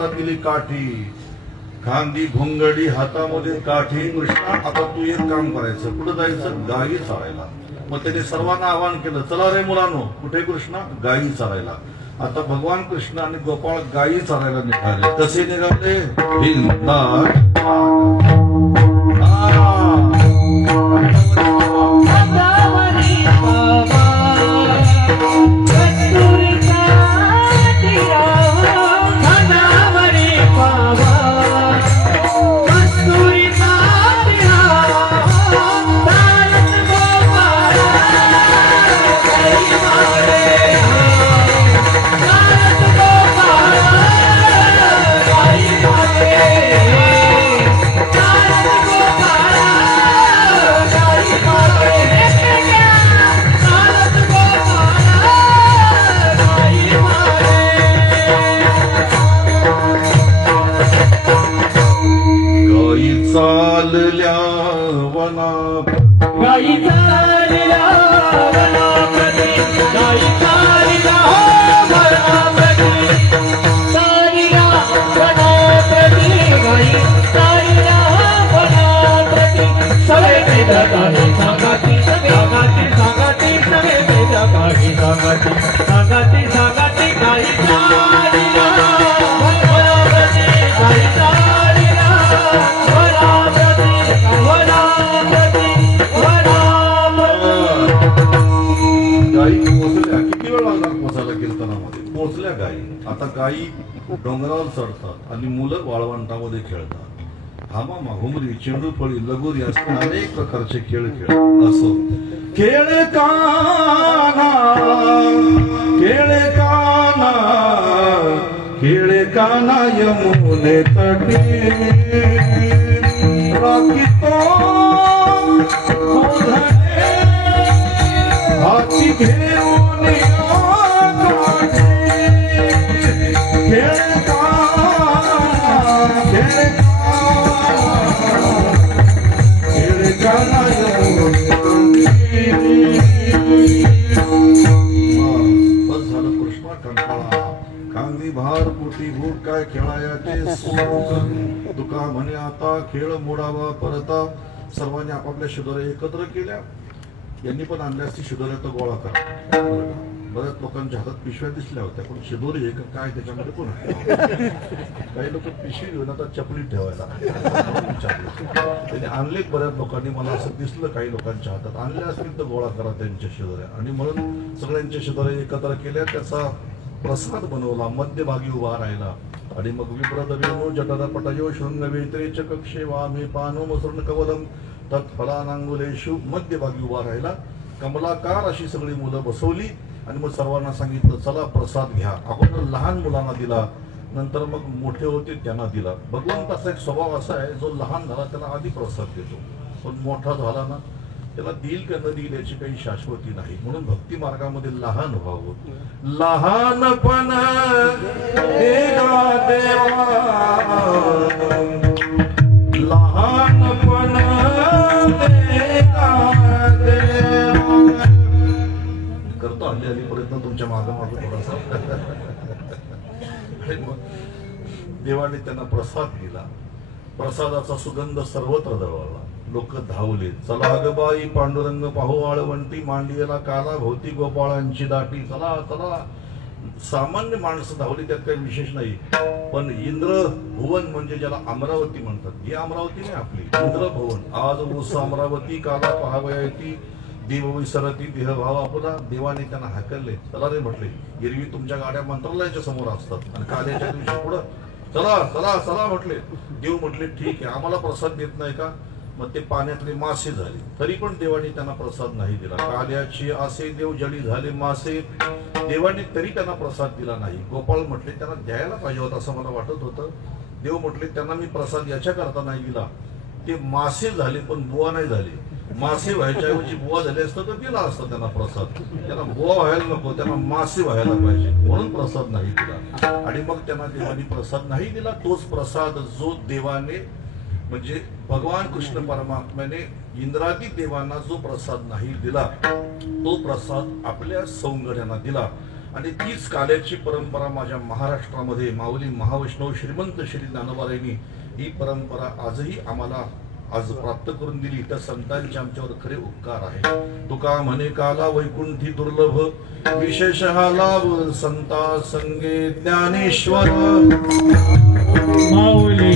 काठी. खांदी भुंगडी हातामध्ये काठी. कृष्णा आता तू एक काम करायचं. कुठं जायचं? गायी चालायला मग त्याने सर्वांना आवाहन केलं चला रे मुलांनो. कुठे कृष्णा? गायी चालायला आता भगवान कृष्ण आणि गोपाळ गायी चालायला निघाले. कसे निघाले? गाई चालल्या वना गाई चालल्या गाई चालल्या हो चालल्या गाई चालल्या हो सगळे काही सांगाती, सांगाती, सांगाती, सगळे काही सांगाती, सांगाती, सांगाती, आता काही डोंगरावर चढतात आणि मुलं वाळवंटामध्ये खेळतात. हामा घुमरी चेंडू फळी लगोरी असे अनेक प्रकारचे खेळ खेळ असो. खेळ काना खेळ काना खेळ काना यमुने तटी. राखीतो गोधने हाती घेऊन खेळता खेळता बस भार पोटी भूक काय खेळायाचे सुख तुका म्हणे आता खेळ मोडावा परता. सर्वांनी आपापल्या शिदोऱ्या एकत्र केल्या. यांनी पण आणल्यास ती शिदोऱ्या तर गोळा करा. बऱ्याच लोकांच्या हातात पिशव्या दिसल्या होत्या पण शिदोरी आहे काय त्याच्यामध्ये कोण आहे? काही लोक पिशवी घेऊन आता चपली ठेवायला. त्याने त्यांनी आणले बऱ्याच लोकांनी मला असं दिसलं काही लोकांच्या हातात. आणल्या असतील तर गोळा करा त्यांच्या शेजाऱ्या आणि म्हणून सगळ्यांच्या शेजाऱ्या एकत्र केल्या त्याचा प्रसाद बनवला मध्यभागी उभा राहिला. आणि मग विप्रदवेनो जटरपटयो शृंग वेत्रेच कक्षे वामे पानो मसृण कवलम तत्फलानांगुलेशु मध्यभागी उभा राहिला. कमलाकार अशी सगळी मुलं बसवली. आणि मग सर्वांना सांगितलं चला प्रसाद घ्या. अगोदर लहान मुलांना दिला नंतर मग मोठे होते त्यांना दिला. भगवंताचा एक स्वभाव असा आहे जो लहान झाला त्याला आधी प्रसाद देतो. पण मोठा झाला ना त्याला देईल का न देईल याची काही शाश्वती नाही. म्हणून भक्ती मार्गामध्ये लहान व्हावं. लहानपणा हल्ली हल्ली प्रयत्न तुमच्या मागं थोडासा. आणि मग देवाने त्यांना प्रसाद दिला. प्रसादाचा सुगंध सर्वत्र दरवळला लोक धावले. चला ग बाई पांडुरंग पाहू आळवंटी मांडीला काला भोवती गोपाळांची दाटी. चला चला. सामान्य माणसं धावली त्यात काही विशेष नाही. पण इंद्र भुवन म्हणजे ज्याला अमरावती म्हणतात. ही अमरावती नाही आपली. इंद्र भुवन. आज ऊस अमरावती काला पहावयाती. देव विसरती देह भाव आपला देवाने त्यांना हाकलले. चला रे म्हटले एरवी तुमच्या गाड्या मंत्रालयाच्या समोर असतात आणि काल्याच्या दिवशी पुढं. चला चला चला म्हटले. देव म्हटले ठीक आहे आम्हाला प्रसाद देत नाही का? मग ते पाण्यातले मासे झाले. तरी पण देवाने त्यांना प्रसाद नाही दिला. काल्याचे असे देव जळी झाले मासे. देवाने तरी त्यांना प्रसाद दिला नाही. गोपाळ म्हटले त्यांना द्यायला पाहिजे होता असं मला वाटत होतं. देव म्हटले त्यांना मी प्रसाद याच्या करता नाही दिला. ते मासे झाले पण बुवा नाही झाले. मासे व्हायच्या ऐवजी बुवा झाले असतं तर दिला असतं त्यांना प्रसाद. त्यांना बुवा व्हायला नको त्यांना मासे व्हायला पाहिजे. म्हणून प्रसाद नाही दिला. आणि मग त्यांना देवाने प्रसाद नाही दिला तोच प्रसाद जो देवाने म्हणजे भगवान कृष्ण परमात्म्याने इंद्रादी देवांना जो प्रसाद नाही दिला तो प्रसाद आपल्या सौंदर्यांना दिला. आणि तीच काल्याची परंपरा माझ्या महाराष्ट्रामध्ये माऊली महावैष्णव श्रीमंत श्री ज्ञानोबारायांनी ही परंपरा आजही आम्हाला आज प्राप्त करून दिली. त्या संतांचे आमच्यावर खरे उपकार आहे. तुका म्हणे काला वैकुंठी दुर्लभ. विशेष हा लाभ संता संगे ज्ञानेश्वर. माऊली